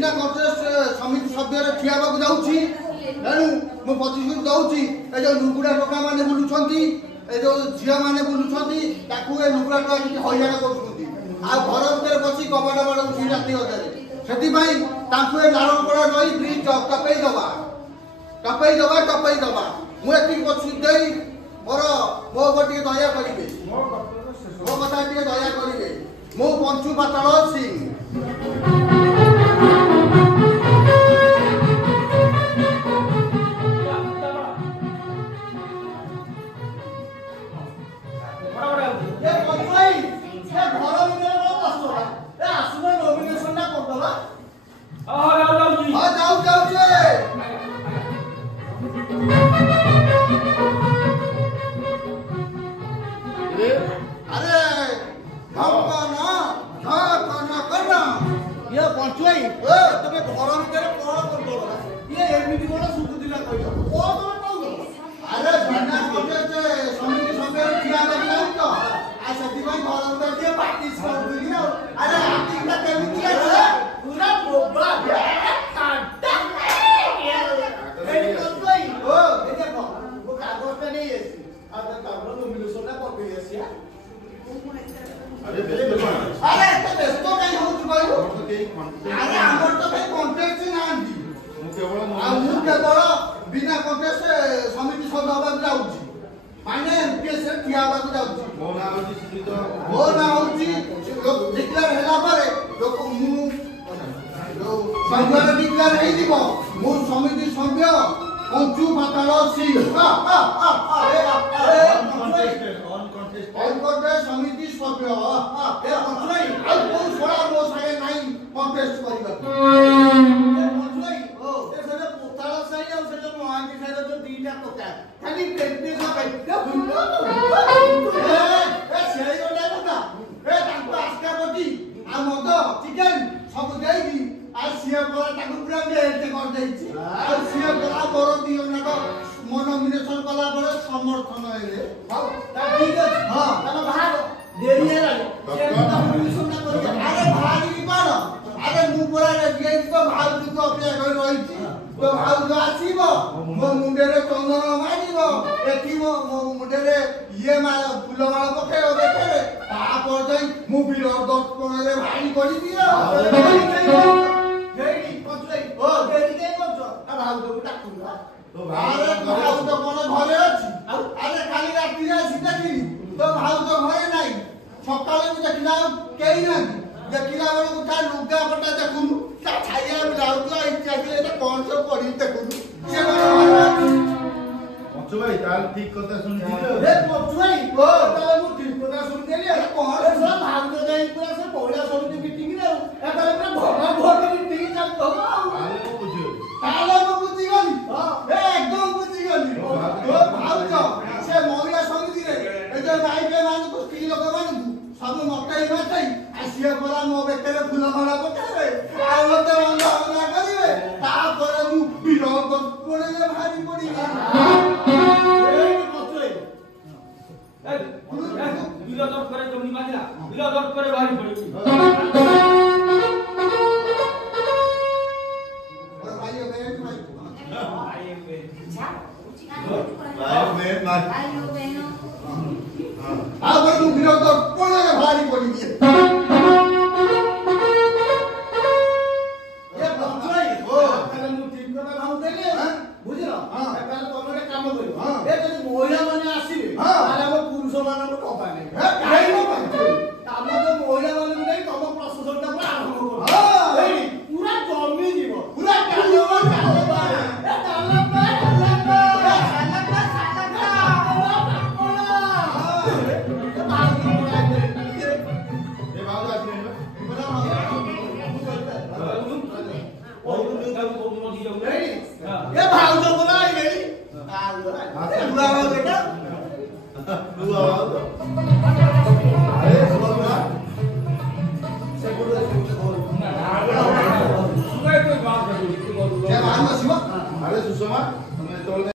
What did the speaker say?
बिना कॉन्टेस्ट समिति सभ्य ठिया जाऊँगी तेणु मु प्रतिश्रुति दूसरी ए जो नुकुड़ा टोका मैंने बुलूँ जो झील मैंने बुलूँ नुकुड़ा टोका किसी हईराण कर घर भर बस कबाटा बाड़ू राति अधे से नारणपड़ा रही ब्रिज टपई दबा मुझे प्रतिश्रुति मोर मो टे दया करेंगे मो कथा टे दया करेंगे मो पंचु पाताल सिंह बिना कॉन्टेस्ट समिति सभ्य हवा जाऊँगी माने एमपीएस ठिया हवा जाऊँगी मो ना डिक्लेयर हैला पारे लोक मु संघर डिक्लेयर हे दिबो मु समिति सभ्य पंचु पाताल सिंह कॉन्टेस्ट समिति सभ्य ए पंचुई आ कोन छोड़ा मो सागे नाही कॉन्टेस्ट करिबा खाली पेटे का बैठा ए छेई गोटा गोटा ए तांको आस्का बटी आ मद चिकन सब देई आ सिए पर ताको पूरा बेल्ट कर देछि आ सिए पर बड़ दियो ना नॉमिनेशन कला पर समर्थन हेले हां ता ठीक अछि हां तम बाहर देरी है अरे भारी कोन अरे मु पूरा रे तो भाल तो अपेक्षा कर रही तो भाउज आसीबो मो मुंडे रे चंदन मारिबो एठी मो मुंडे रे ये माला फूल माला पकेओ देखे ता पर जाई मु बिरो दर्पण रे भाई करी दियो देरी पछई ओ देरी के करछ आ भाउज को डाकुला तो अरे भाउज तो कोन घरे अछि अरे खाली राती रे सीता की तो भाउज घरे नाही सकाळे मु देखिला केई नाही देखिला बेला को ता लुगा पटा देखुनु ता छाया में लाउला इच्छा के तो कौन सब पड़ी देखुनु से पंचु भाई ताल ठीक कथा सुन दिलो रे पंचु भाई ओ ताले मु ठीक कथा सुन देली अरे कौन सब भाग दे जाई पूरा से पौड़ा समिति मीटिंग रे ए ताले पूरा भोर मीटिंग चल तो ताले मु बुझी गली ए एकदम बुझी गली ओ भाउज से महिला समिति रे ए जो नाई के मान को स्त्री लोक मान सब मटाई आसिया परा मो बेकरे फूल माला पकावे आ मते मना करिवे ता पर मु विरोध पड़े भारी पड़ी ए मते ए विरोध करे जमनी मानिला विरोध करे भारी पड़ी और भाई बेन भाई आयो बहनो आ पर तू विरोध पड़े भारी पड़ी ये भाग जो बोला ये आ बोला